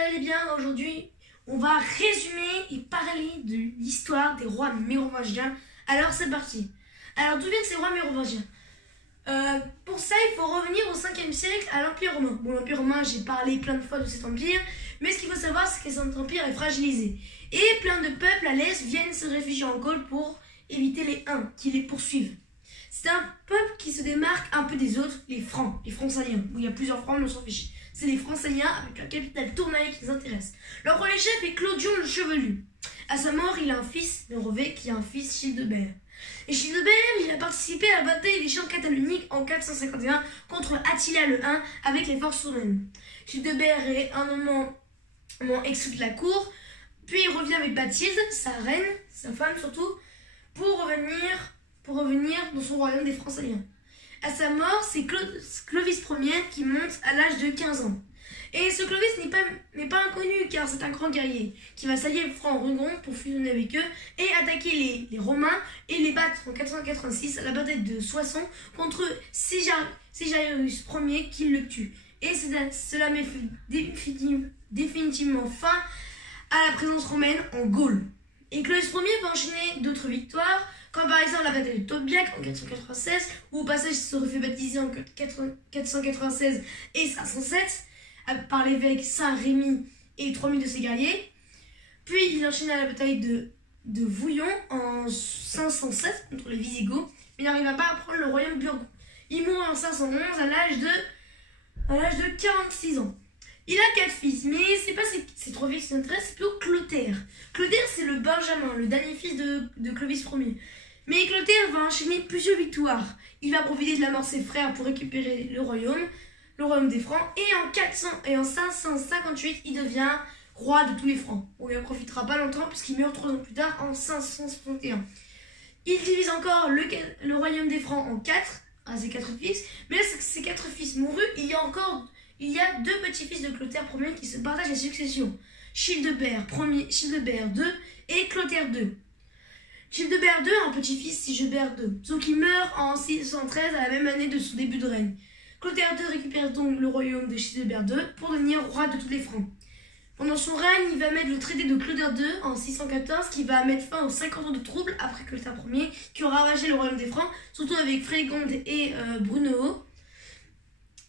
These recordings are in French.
allez bien. Aujourd'hui, on va résumer et parler de l'histoire des rois mérovingiens. Alors, c'est parti. Alors, d'où viennent ces rois mérovingiens? Pour ça, il faut revenir au 5e siècle à l'Empire romain. Bon, l'Empire romain, j'ai parlé plein de fois de cet empire, mais ce qu'il faut savoir, c'est que cet empire est fragilisé. Et plein de peuples à l'est viennent se réfugier en Gaule pour éviter les Huns qui les poursuivent. C'est un peuple qui se démarque un peu des autres, les Francs, les Franciliens, où il y a plusieurs Francs, mais on s'en fiche. C'est les Franciliens avec la capitale Tournai qui les intéresse. Leur premier chef est Clodion le Chevelu. À sa mort, il a un fils, Mérovée, qui a un fils, Childebert. Et Childebert, il a participé à la bataille des champs cataloniques en 451 contre Attila le Hun avec les forces romaines. Childebert est un moment exclu de la cour, puis il revient avec Bathilde, sa reine, sa femme surtout, pour revenir dans son royaume des Franciliens. À sa mort, c'est Clovis Ier qui monte à l'âge de 15 ans. Et ce Clovis n'est pas inconnu car c'est un grand guerrier qui va s'allier aux Francs-Rougon pour fusionner avec eux et attaquer les Romains et les battre en 486 à la bataille de Soissons contre Sigarius Ier qui le tue. Et cela met définitivement fin à la présence romaine en Gaule. Et Clovis Ier va enchaîner d'autres victoires, comme par exemple la bataille de Tolbiac en 496, où au passage il se refait baptiser en 496 et 507 par l'évêque Saint-Rémy et 3000 de ses guerriers. Puis il enchaîne à la bataille de Vouillon en 507 contre les Visigoths, mais il n'arriva pas à prendre le royaume burgond. Il mourut en 511 à l'âge de 46 ans. Il a 4 fils, mais c'est pas ces 3 fils qui s'intéressent, c'est plutôt Clotaire. Clotaire, c'est le Benjamin, le dernier fils de Clovis Ier. Mais Clotaire va enchaîner plusieurs victoires. Il va profiter de la mort de ses frères pour récupérer le royaume des Francs, et en 558, il devient roi de tous les Francs. On ne profitera pas longtemps puisqu'il meurt 3 ans plus tard en 561. Il divise encore le royaume des Francs en 4, à ses 4 fils, mais là, ces 4 fils mourus, il y a 2 petits-fils de Clotaire Ier qui se partagent la succession. Childebert II et Clotaire II. Childebert II a un petit-fils, Sigebert II, sauf qu'il meurt en 613 à la même année de son début de règne. Clotaire II récupère donc le royaume de Childebert II pour devenir roi de tous les Francs. Pendant son règne, il va mettre le traité de Clotaire II en 614 qui va mettre fin aux 50 ans de troubles après Clotaire Ier qui aura ravagé le royaume des Francs, surtout avec Frédégonde et Brunehaut.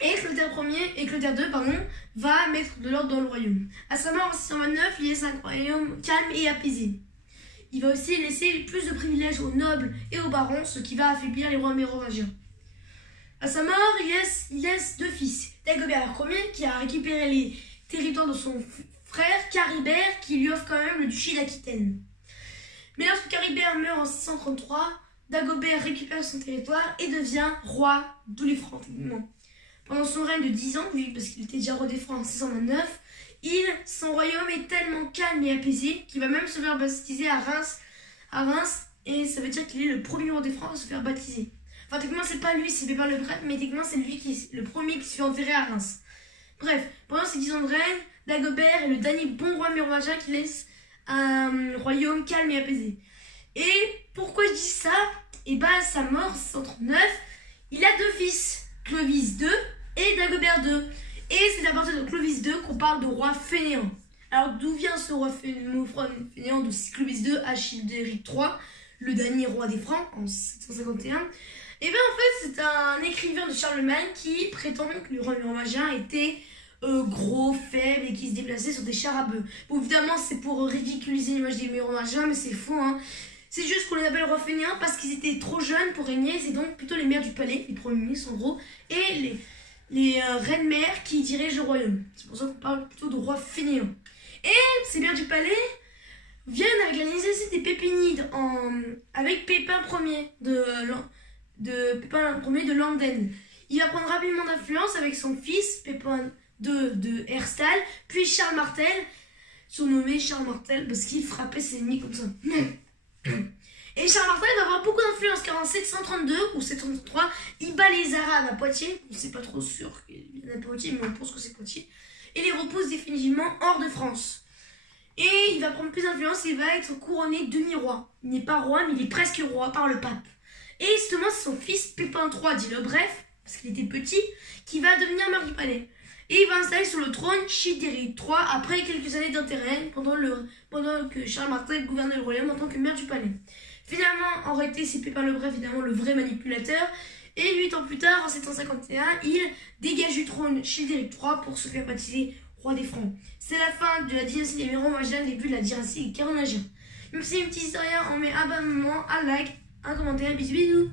Et Clotaire II va mettre de l'ordre dans le royaume. À sa mort en 629, il laisse un royaume calme et apaisé. Il va aussi laisser plus de privilèges aux nobles et aux barons, ce qui va affaiblir les rois mérovingiens. À sa mort, il laisse 2 fils. Dagobert Ier, qui a récupéré les territoires de son frère, Caribert, qui lui offre quand même le duché d'Aquitaine. Mais lorsque Caribert meurt en 633, Dagobert récupère son territoire et devient roi de les Francs, techniquement. Pendant son règne de 10 ans, oui, parce qu'il était déjà roi des Francs en 629, son royaume est tellement calme et apaisé qu'il va même se faire baptiser à Reims, et ça veut dire qu'il est le premier roi des Francs à se faire baptiser. Enfin, techniquement, c'est pas lui, c'est Pépin le prêtre, mais techniquement, c'est lui le premier qui se fait enterrer à Reims. Bref, pendant ces 10 ans de règne, Dagobert est le dernier bon roi mérovingien qui laisse un royaume calme et apaisé. Et pourquoi je dis ça? Et bah, à sa mort, en 639, il a 2 fils, Clovis II et Dagobert II. Et c'est à partir de Clovis II qu'on parle de roi fainéant. Alors, d'où vient ce roi fainéant de Clovis II à Childéric III, le dernier roi des Francs, en 751? Et bien en fait, c'est un écrivain de Charlemagne qui prétend que le roi mérovingien était gros, faible et qui se déplaçait sur des chars à bœufs. Bon, évidemment, c'est pour ridiculiser l'image des mérovingiens, mais c'est faux, hein. C'est juste qu'on les appelle rois fainéants parce qu'ils étaient trop jeunes pour régner. C'est donc plutôt les mères du palais, les premiers ministres en gros, et les reines-mères qui dirigent le royaume. C'est pour ça qu'on parle plutôt de rois fainéants. Et ces mères du palais viennent avec la nécessité des Pépinides avec Pépin Ier de Landen. Il va prendre rapidement d'influence avec son fils, Pépin II de Herstal, puis Charles Martel, surnommé Charles Martel parce qu'il frappait ses ennemis comme ça. Et Charles Martel va avoir beaucoup d'influence car en 732 ou 733, il bat les Arabes à Poitiers. On ne sait pas trop sûr qu'il vient de Poitiers, mais on pense que c'est Poitiers. Et les repousse définitivement hors de France. Et il va prendre plus d'influence, il va être couronné demi-roi. Il n'est pas roi, mais il est presque roi par le pape. Et justement, c'est son fils Pépin III, dit le bref, parce qu'il était petit, qui va devenir maire du palais. Et il va installer sur le trône Childéric III après quelques années d'intérim pendant que Charles Martel gouvernait le royaume en tant que maire du palais. Finalement, en réalité, c'est Pépin le Bref, évidemment, le vrai manipulateur. Et 8 ans plus tard, en 751, il dégage du trône Childéric III pour se faire baptiser roi des Francs. C'est la fin de la dynastie des Mérovingiens, le début de la dynastie des Carolingiens. Même si un petit historien, on met abonnement, un like, un commentaire, bisous bisous.